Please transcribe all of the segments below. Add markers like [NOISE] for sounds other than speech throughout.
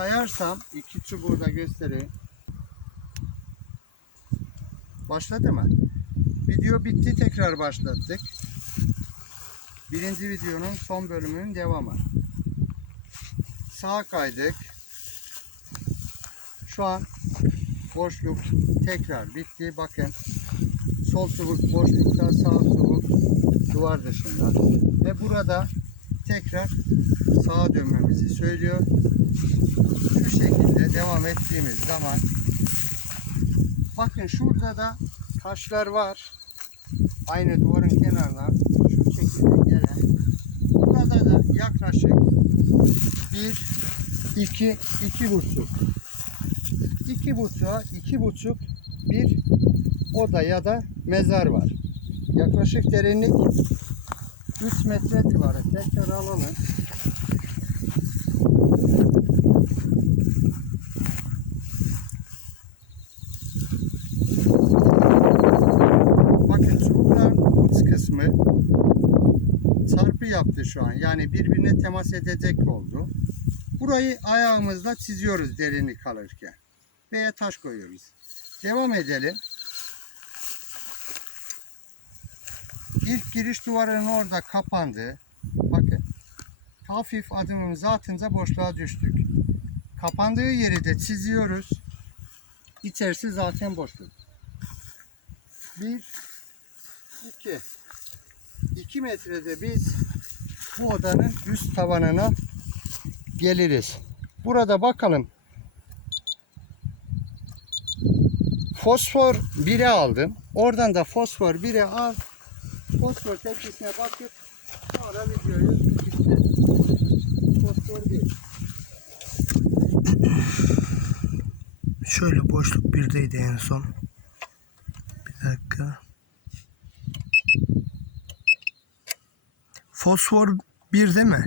kayarsam iki çubuğu da göstereyim. Başladı mı? Video bitti tekrar başlattık. Birinci videonun son bölümünün devamı. Sağa kaydık. Şu an boşluk tekrar bitti. Bakın sol çubuk boşlukta sağ çubuk duvar dışında. Ve burada tekrar sağa dönmemizi söylüyor. Şu şekilde devam ettiğimiz zaman bakın şurada da taşlar var. Aynı duvarın kenarına şu şekilde gelen. Burada da yaklaşık bir, iki, iki buçuk. iki buçuğa iki buçuk bir oda ya da mezar var. Yaklaşık derinlik 3 metre civarı. Tekrar alalım. Yaptı şu an. Yani birbirine temas edecek oldu. Burayı ayağımızla çiziyoruz derinlik kalırken. Veya taş koyuyoruz. Devam edelim. İlk giriş duvarının orada kapandı. Bakın. Hafif adımımızı atınca boşluğa düştük. Kapandığı yeri de çiziyoruz. İçerisi zaten boşluk. Bir, iki. İki metrede biz bu odanın üst tavanına geliriz. Burada bakalım. Fosfor 1'e aldım. Oradan da fosfor 1'e al. Fosfor tepkisine bakıp sonra videoyu bitir. Fosfor 1. Şöyle boşluk birdeydi en son. Bir dakika. Fosfor bir değil mi?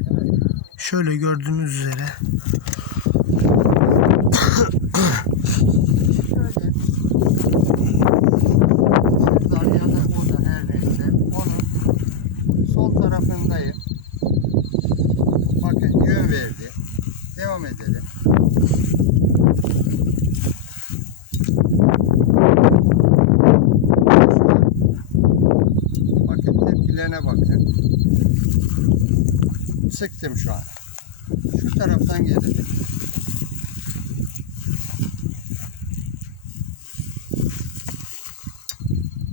Şöyle gördüğünüz üzere. Tarafındayım. Bakın yön verdi. Devam edelim. Bakın tepkilerine bakın. Sıktım şu an. Şu taraftan gelelim.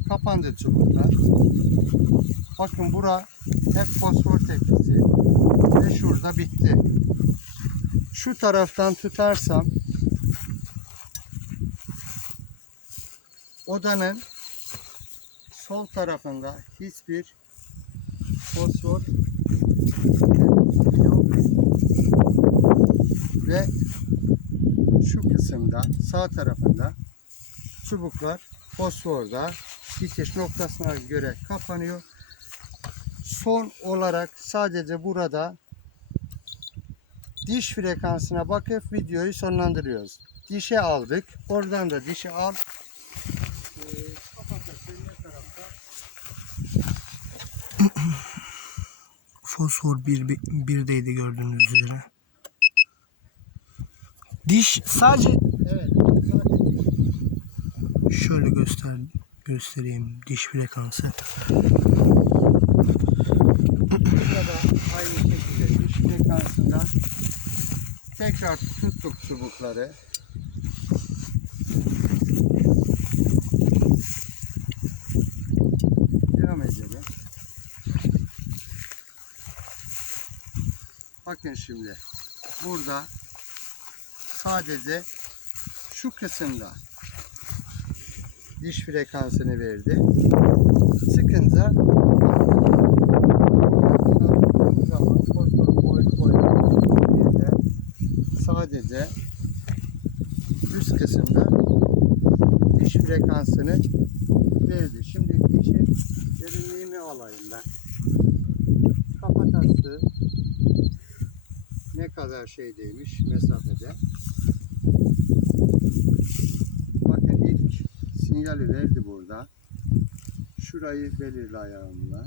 Kapandı çubuklar. Bakın bura hep fosfor tepkisi. Ve şurada bitti. Şu taraftan tutarsam odanın sol tarafında hiçbir fosfor. Ve şu kısımda sağ tarafında çubuklar fosforda bitiş noktasına göre kapanıyor. Son olarak sadece burada diş frekansına bakıp videoyu sonlandırıyoruz. Dişe aldık. Oradan da dişi al. Ee? Fosfor bir, birdeydi gördüğünüz üzere. Diş sadece Evet. Sadece şöyle göster göstereyim diş frekansı. Burada aynı şekilde diş frekansından tekrar tuttuk çubukları. Devam edelim. Bakın şimdi burada sadece şu kısımda diş frekansını verdi. Sıkınca sadece üst kısımda diş frekansını verdi. Şimdi dişin derinliğini alayım ben. Kafatası kadar şeydeymiş mesafede. Bakın ilk sinyali verdi burada. Şurayı belirle ayağımla.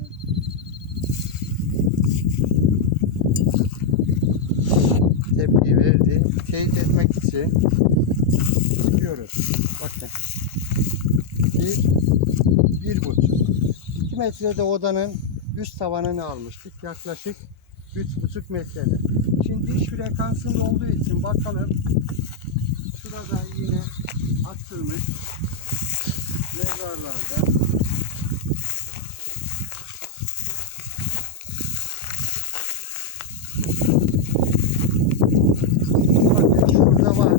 tepki verdi. Teyit etmek için çıkıyoruz. Bakın. Bir, bir buçuk. 2 metrede odanın üst tavanını almıştık. Yaklaşık 3,5 metrede. Şimdi diş frekansında olduğu için bakalım. Şurada yine atılmış mezarlarda. Bakın şurada var.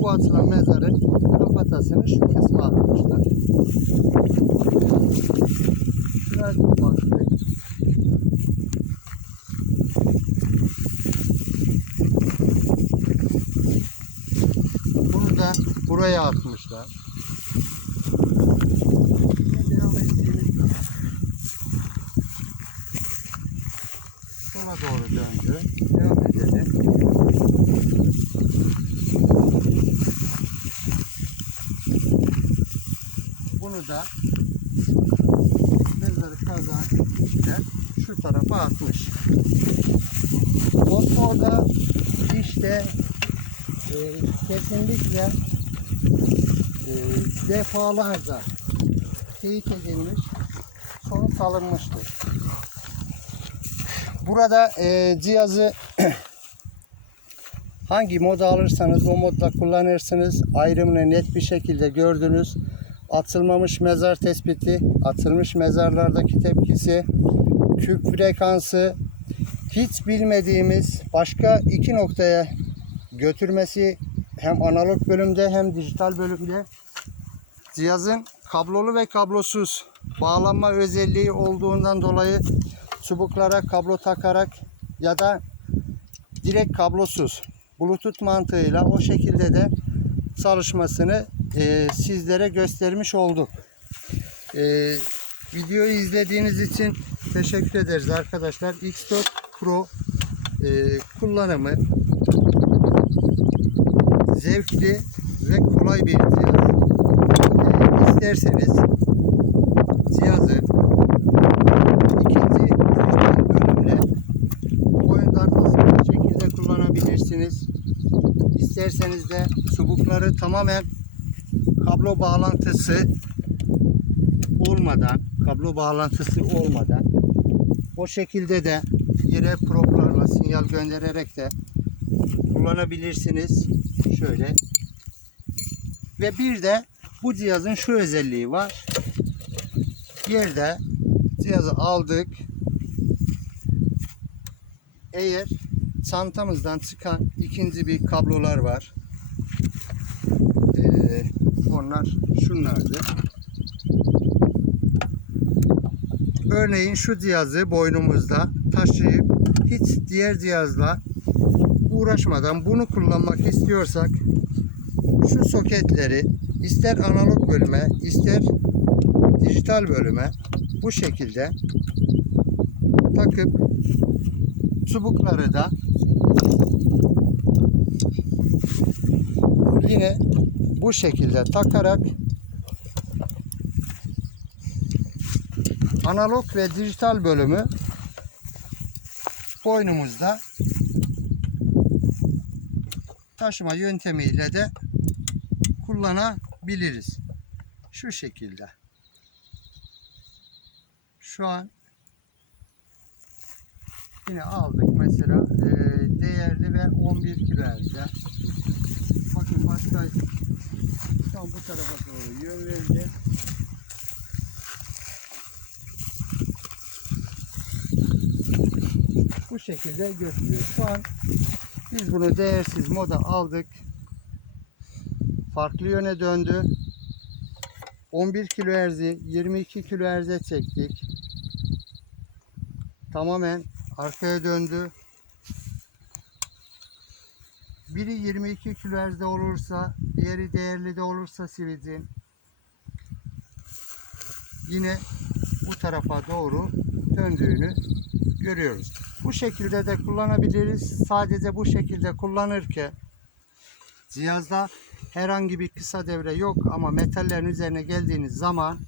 Bu atılan mezarın kafatasını şu kısma atmışlar. Şuraya baktık. Bunu da buraya atmışlar. Sola doğru döndü. Devam edelim. Bunu da mezarı kazan işte şu tarafa atmış. Fosforda işte e, kesinlikle e, defalarca teyit edilmiş sonuç alınmıştır. Burada e, cihazı [CLEARS THROAT] hangi moda alırsanız o modda kullanırsınız. Ayrımını net bir şekilde gördünüz. Atılmamış mezar tespiti, atılmış mezarlardaki tepkisi, küp frekansı, hiç bilmediğimiz başka iki noktaya götürmesi hem analog bölümde hem dijital bölümde cihazın kablolu ve kablosuz bağlanma özelliği olduğundan dolayı çubuklara kablo takarak ya da direkt kablosuz bluetooth mantığıyla o şekilde de çalışmasını e, sizlere göstermiş olduk. E, videoyu izlediğiniz için teşekkür ederiz arkadaşlar. X4 Pro e, kullanımı zevkli ve kolay bir cihaz. E, isterseniz cihazı ikinci bölümle oyun darbası bir şekilde kullanabilirsiniz. İsterseniz de çubukları tamamen kablo bağlantısı olmadan, kablo bağlantısı olmadan o şekilde de yere proplarla sinyal göndererek de kullanabilirsiniz. Şöyle. Ve bir de bu cihazın şu özelliği var. Yerde cihazı aldık. Eğer çantamızdan çıkan ikinci bir kablolar var. Ee, onlar şunlardı. Örneğin şu cihazı boynumuzda taşıyıp hiç diğer cihazla uğraşmadan bunu kullanmak istiyorsak şu soketleri ister analog bölüme ister dijital bölüme bu şekilde takıp çubukları da yine bu şekilde takarak analog ve dijital bölümü boynumuzda taşıma yöntemiyle de kullanabiliriz. Şu şekilde. Şu an yine aldık mesela e, değerli ve 11 kilo elde. Bakın başka tam bu tarafa doğru yön verdi. Bu şekilde götürüyor. Şu an biz bunu değersiz moda aldık. Farklı yöne döndü. 11 kHz'i 22 kHz'e çektik. Tamamen arkaya döndü. Biri 22 kHz'de olursa, diğeri değerli de olursa sivicin yine bu tarafa doğru döndüğünü görüyoruz. Bu şekilde de kullanabiliriz. Sadece bu şekilde kullanırken cihazda herhangi bir kısa devre yok ama metallerin üzerine geldiğiniz zaman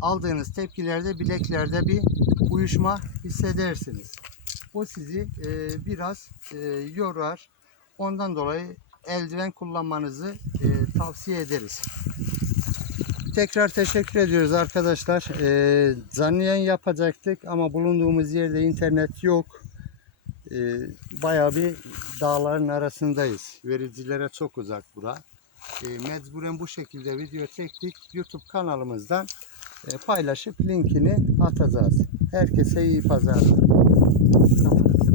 aldığınız tepkilerde bileklerde bir uyuşma hissedersiniz. O sizi e, biraz e, yorar. Ondan dolayı eldiven kullanmanızı e, tavsiye ederiz. Tekrar teşekkür ediyoruz arkadaşlar. E, canlı yayın yapacaktık ama bulunduğumuz yerde internet yok. E, bayağı bir dağların arasındayız. Vericilere çok uzak bura. E, mecburen bu şekilde video çektik. YouTube kanalımızdan e, paylaşıp linkini atacağız. Herkese iyi pazarlar.